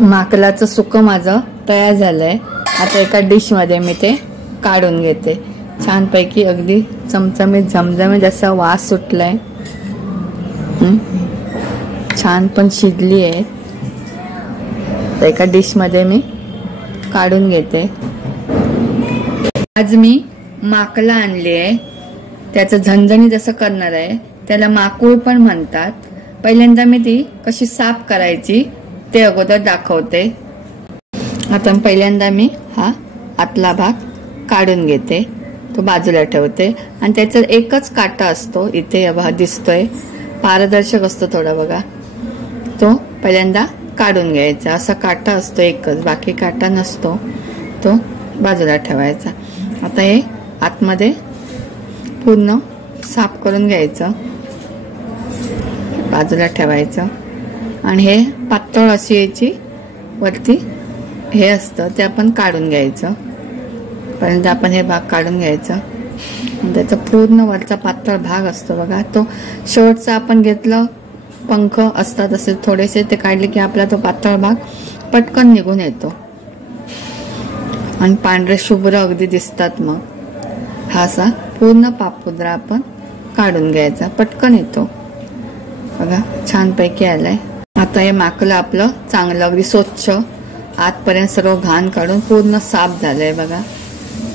माकलाचं सुकं माझं तयार झालंय। आता एका डिश मध्ये मी ते काढून घेते। छानपैकी अगदी चमचमीत झमझमीत असा वास सुटलाय। छान पण शिजली आहे। तर एका डिश मध्ये मी काढून घेते। आज मी माकला आणली आहे। त्याचं झणझणीत असं करणार आहे। त्याला माकुळ पण म्हणतात। पहिल्यांदा मी ती कशी साफ करायची ते अगोदर दाखवते। आता पहिल्यांदा मी हा आतला भाग काढून घेते, तो बाजूला ठेवते आणि त्याचा एकच काटा असतो इथे बघा दिसतोय, पारदर्शक असतो थोडा बघा, तो पहिल्यांदा काढून घ्यायचा। असा काटा असतो एकच, बाकी काटा नसतो, तो बाजूला ठेवायचा। आता हे आतमध्ये पूर्ण साफ करून घ्यायचं, बाजूला ठेवायचं आणि हे पातळ अशी याची वरती हे असतं ते आपण काढून घ्यायचं। पर्यंत आपण हे भाग काढून घ्यायचा। त्याचा पूर्ण वरचा पातळ भाग असतो बघा, तो शेवटचा आपण घेतलं, पंख असतात असे थोडेसे, ते काढले की आपला तो पातळ भाग पटकन निघून येतो आणि पांढरे शुभ्र अगदी दिसतात। मग हा असा पूर्ण पापुद्रा आपण काढून घ्यायचा, पटकन येतो बघा, छानपैकी आलाय। आता हे माकलं आपलं चांगलं अगदी स्वच्छ आतपर्यंत सर्व घाण काढून पूर्ण साफ झालंय बघा,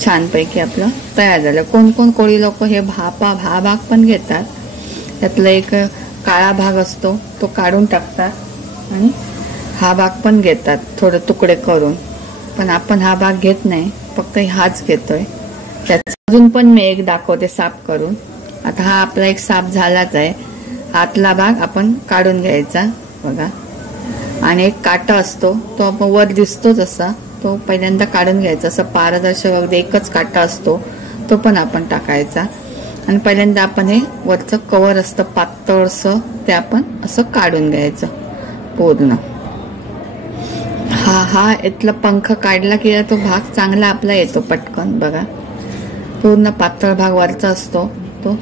छानपैकी आपलं तयार झालं। कोण कोण कोळी लोक हे हा भाग पण घेतात, त्यातला एक काळा भाग असतो तो काढून टाकतात आणि हा भाग पण घेतात थोडे तुकडे करून, पण आपण हा भाग घेत नाही, फक्त हाच घेतोय। त्याचा अजून पण मी एक दाखवते साफ करून। आता हा आपला एक साफ झालाच आहे। आतला भाग आपण काढून घ्यायचा बघा आणि एक काटा असतो तो आपण वर दिसतो तसा, तो पहिल्यांदा काढून घ्यायचा। असं पारदर्शक अगदी एकच काटा असतो, तो पण आपण टाकायचा आणि पहिल्यांदा आपण हे वरचं कवर असतं पातळसं, ते आपण असं काढून घ्यायचं पूर्ण। हा इथला पंख काढला की तो भाग चांगला आपला येतो पटकन बघा, पूर्ण पातळ भाग वरचा असतो तो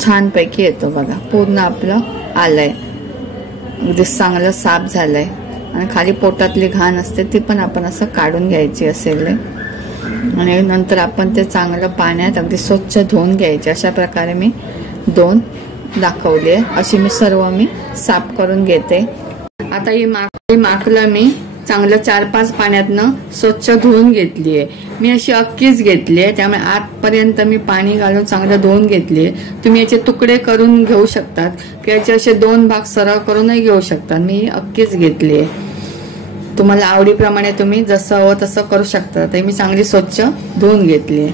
छानपैकी येतो बघा, पूर्ण आपलं आलंय, अगदी चांगलं साफ झालंय आणि खाली पोटातली घाण असते ती पण आपण असं काढून घ्यायची असेल आणि नंतर आपण ते चांगलं पाण्यात अगदी स्वच्छ धुवून घ्यायचे। अशा प्रकारे मी दोन दाखवले, अशी मी सर्व साफ करून घेते। आता ही माकलं मी चांगलं 4-5 पाण्यातनं स्वच्छ धुवून घेतलीये। मी अशी अक्कीच घेतली आहे, त्यामुळे आतपर्यंत मी पाणी घालून चांगलं धुवून घेतलीये। तुम्ही याचे तुकडे करून घेऊ शकतात किंवा याचे असे 2 भाग सरळ करूनही घेऊ शकतात। मी अक्कीच घेतलीये, तुम्हाला आवडीप्रमाणे तुम्ही जसं हवं तसं करू शकता। तर मी चांगली स्वच्छ धुवून घेतलीये।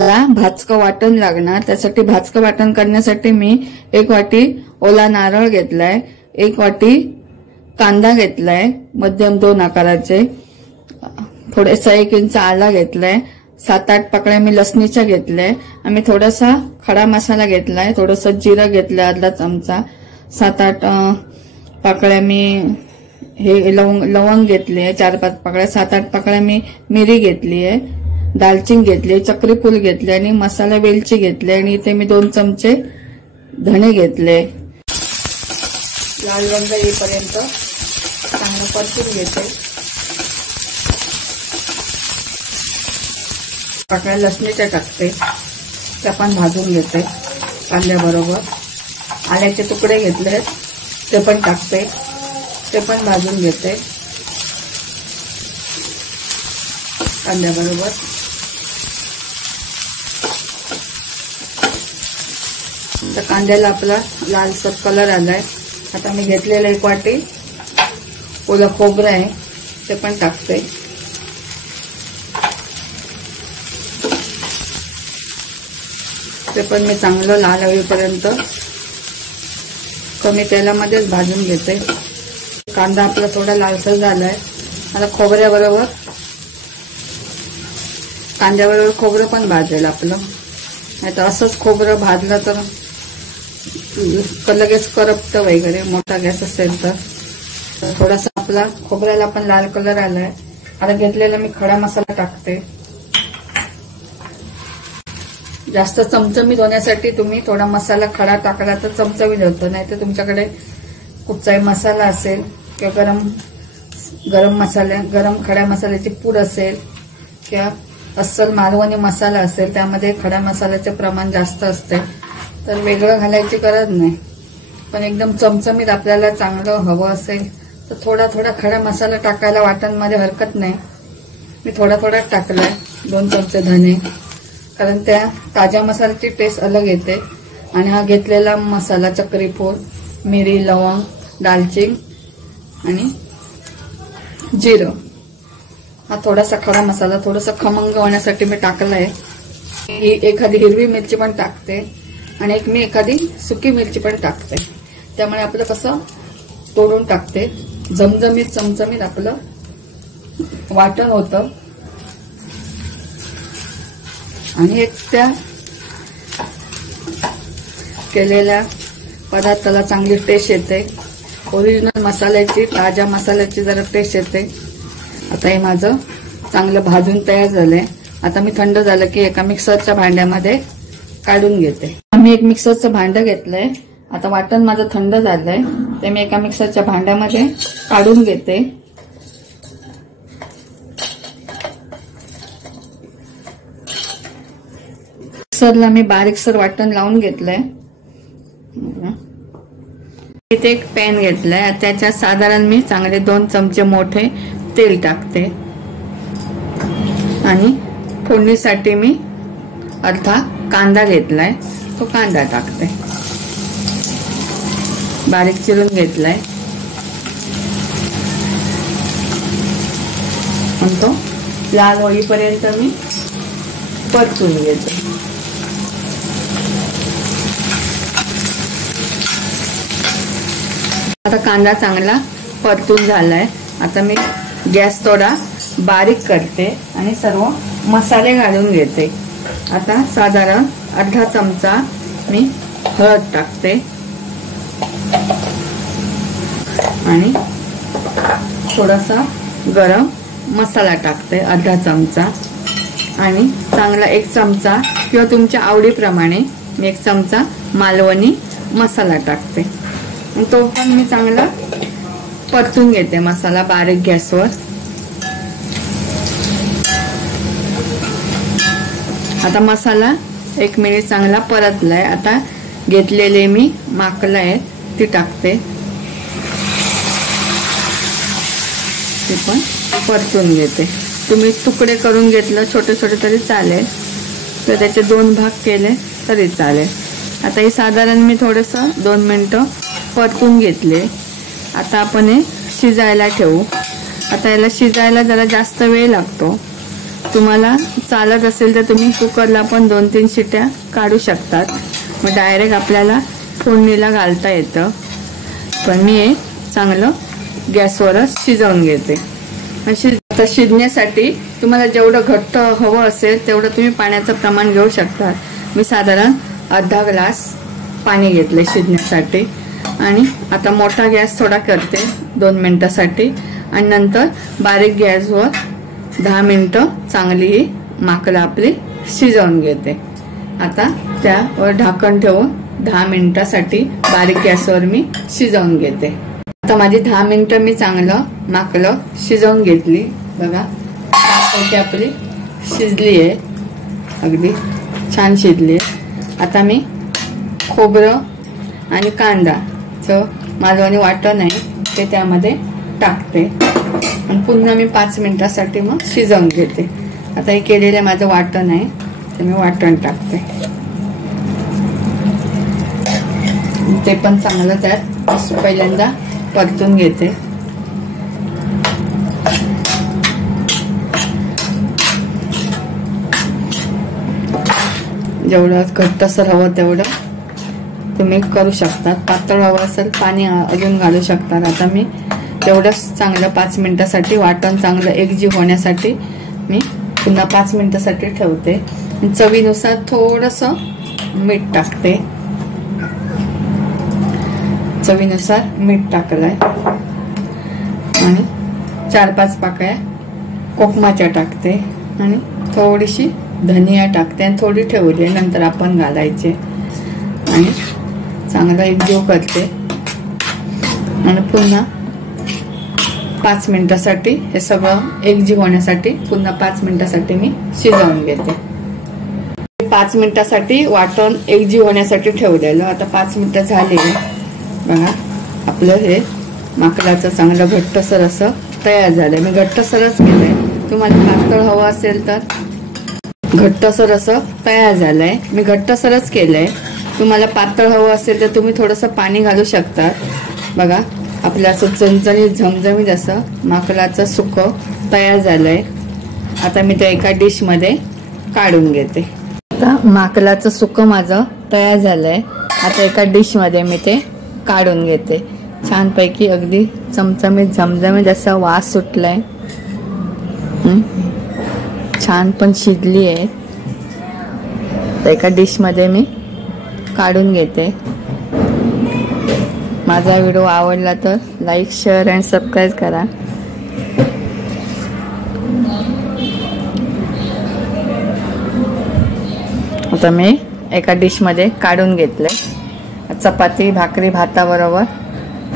मला भाजकं वाटण लागणार, त्यासाठी भाजकं वाटण करण्यासाठी मी 1 वाटी ओला नारळ घेतलाय, 1 वाटी कांदा घेतलाय मध्यम 2 आकाराचे, थोडेसा 1 इंच आला घेतलाय, 7-8 पाकळ्या मी लसणीच्या घेतल्या आणि थोडासा खडा मसाला घेतलाय, थोडंसं जिरं घेतलंय अर्धा चमचा, 7-8 पाकळ्या मी हे लवंग घेतले, 4-5 पाकळ्या, 7-8 पाकळ्या मी मिरी घेतली आहे, दालचिनी घेतली, चक्री फूल घेतले आणि मसाला वेलची घेतली आणि इथे मी 2 चमचे धणे घेतले। लाल रंग येईपर्यंत चांगलं परतून घेते। पाकळ्या लसणीच्या टाकते, त्या पण भाजून घेते कांद्याबरोबर। आल्याचे तुकडे घेतले ते पण टाकते, ते पण भाजून घेते कांद्याबरोबर। तर कांद्याला आपला लालसर कलर आलाय। आता मी घेतलेलं 1 वाटी ओलं खोबरं आहे, ते पण टाकते। ते पण मी चांगलं लाल होईपर्यंत कमी तेलामध्येच भाजून घेते। कांदा आपला थोडा लालसर झालाय। आता खोबऱ्याबरोबर कांद्याबरोबर खोबरं पण भाजेल आपलं, नाही तर असंच खोबरं भाजलं तर लगेच करपतं वगैरे, मोठा गॅस असेल तर। थोडासा आपला खोबऱ्याला पण लाल कलर आलाय। आता घेतलेला मी खडा मसाला टाकते। जास्त चमचमीत होण्यासाठी तुम्ही थोडा मसाला खडा टाकला तर चमचमीत होतो, नाही तर तुमच्याकडे कुठचाही मसाला असेल किंवा गरम गरम खड्या मसाल्याची पूड असेल किंवा अस्सल मालवणी मसाला असेल, त्यामध्ये खड्या मसाल्याचे प्रमाण जास्त असते, तर वेगळं घालायची गरज नाही. पण एकदम चमचमीत आपल्याला चांगलं हवं असेल तर थोडा थोडा खडा मसाला टाकायला वाटणमध्ये हरकत नाही. मी थोडा थोडा टाकलाय, 2 चमचे धने, कारण त्या ताज्या मसाल्याची टेस्ट अलग येते. आणि हा घेतलेला मसाला चक्रीफूल, मिरी, लवंग, दालचिनी आणि जिरं, हा थोडासा खडा मसाला थोडासा खमंग होण्यासाठी मी टाकलाय. ही एखादी हिरवी मिरची पण टाकते आणि मी एखादी सुकी मिरची पण टाकते. त्यामुळे आपलं कसं तोडून टाकते, झमझमीत चमचमीत आपलं वाटण होतं. आणि एक त्या केलेल्या पदार्थाला चांगली टेस्ट येते. ओरिजिनल मसाल्याची, ताज्या मसाल्याची जरा टेस्ट येते. आता हे माझं चांगलं भाजून तयार झालंय. आता मी थंड झालं की एका मिक्सरच्या भांड्यामध्ये काढून घेते. मी एक मिक्सरचं भांडं घेतलंय. आता वाटण माझं थंड झालंय, ते मी एका मिक्सरच्या भांड्यामध्ये काढून घेते. मिक्सरला मी बारीकसर वाटण लावून घेतलंय. इथे एक पॅन घेतलाय, त्याच्यात साधारण मी चांगले 2 चमचे मोठे तेल टाकते आणि फोडणीसाठी मी अर्धा कांदा घेतलाय, तो कांदा टाकते. बारीक चिरून घेतलाय आणि तो लाल होईपर्यंत मी परतून घेते. आता कांदा चांगला परतून झालाय. आता मी गॅस थोडा बारीक करते आणि सर्व मसाले घालून घेते. आता साधारण अर्धा चमचा मी हळद टाकते आणि थोडासा गरम मसाला टाकते अर्धा चमचा आणि चांगला 1 चमचा किंवा तुमच्या आवडीप्रमाणे मी 1 चमचा मालवणी मसाला टाकते. तो पण मी चांगला परतून घेते मसाला बारीक गॅसवर. आता मसाला 1 मिनिट चांगला परतलाय. आता घेतलेले मी माकलं आहे ती टाकते, ते पण परतून घेते. तुम्ही तुकडे करून घेतलं छोटे छोटे तरी चालेल, तर त्याचे 2 भाग केले तरी चालेल. आता हे साधारण मी थोडंसं 2 मिनिटं परतून घेतले. आता आपण हे शिजायला ठेवू. आता याला शिजायला जरा जास्त वेळ लागतो. तुम्हाला चालत असेल तर तुम्ही कुकरला पण 2-3 शिट्या काढू शकतात, मग डायरेक्ट आपल्याला फोडणीला घालता येतं. पण मी हे चांगलं गॅसवरच शिजवून घेते. आता शिजण्यासाठी तुम्हाला जेवढं घट्ट हवं असेल तेवढं तुम्ही पाण्याचं प्रमाण घेऊ शकता. मी साधारण अर्धा ग्लास पाणी घेतले शिजण्यासाठी. आणि आता मोठा गॅस थोडा करते 2 मिनिटासाठी आणि नंतर बारीक गॅसवर 10 मिनिटं चांगली ही माकलं आपली शिजवून घेते. आता त्यावर ढाकण ठेवून 10 मिनिटासाठी बारीक गॅसवर मी शिजवून घेते. आता माझी 10 मिनिटं मी चांगलं माकलं शिजवून घेतली. बघा त्याची आपली शिजली आहे, अगदी छान शिजली आहे. आता मी खोबरं आणि कांदाचं मालवणी वाटण आहे ते त्यामध्ये टाकते आणि पुन्हा मी 5 मिनिटासाठी मग शिजवून घेते. आता हे केलेलं माझं वाटण आहे ते मी वाटण टाकते. ते पण चांगलं त्यात पहिल्यांदा परतून घेते. जेवढं घट्टसर हवं तेवढं तुम्ही करू शकतात. पातळ हवं असेल पाणी अजून घालू शकतात. आता मी तेवढंच चांगलं 5 मिनिटासाठी वाटण चांगलं एकजीव होण्यासाठी मी पुन्हा 5 मिनिटासाठी ठेवते. चवीनुसार थोडंसं मीठ टाकते. चवीनुसार मीठ टाकलंय आणि 4-5 पाकळ्या कोकमाच्या टाकते आणि थोडीशी धनिया टाकते आणि थोडी ठेवली नंतर आपण घालायचे आणि चांगला एकजीव करते आणि पुन्हा 5 मिनिटासाठी हे सगळं एकजीव होण्यासाठी पुन्हा 5 मिनिटासाठी मी शिजवून घेते. 5 मिनिटासाठी वाटण एकजीव होण्यासाठी ठेवलेलं. आता 5 मिनिटं झाली बघा. आपलं हे माकडाचं चांगलं घट्टसर असं तयार झालंय. मी घट्टसरच केलंय. तुम्हाला पातळ हवं असेल तर घट्टसर असं तयार झालंय. मी घट्टसरच केलंय. तुम्हाला पातळ हवं असेल तर तुम्ही थोडंसं पाणी घालू शकता. बघा आपलं असं चणचणीत झमझमीत असं माकडाचं सुकं तयार झालंय. आता मी ते एका डिश मध्ये काढून घेते. आता माकडाचं सुकं माझं तयार झालंय. आता एका डिश मध्ये मी ते काढून घेते. छानपैकी अगदी चमचमीत झमझमीत असा वास सुटलाय. छान पण शिजली आहे. एका डिश मध्ये मी काढून घेते. माझा व्हिडिओ आवडला तर लाईक, शेअर अँड सबस्क्राईब करा. आता मी एका डिश मध्ये काढून घेतले. चपाती, भाकरी, भाताबरोबर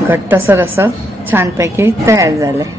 घट्टसर असं छानपैकी तयार झालंय.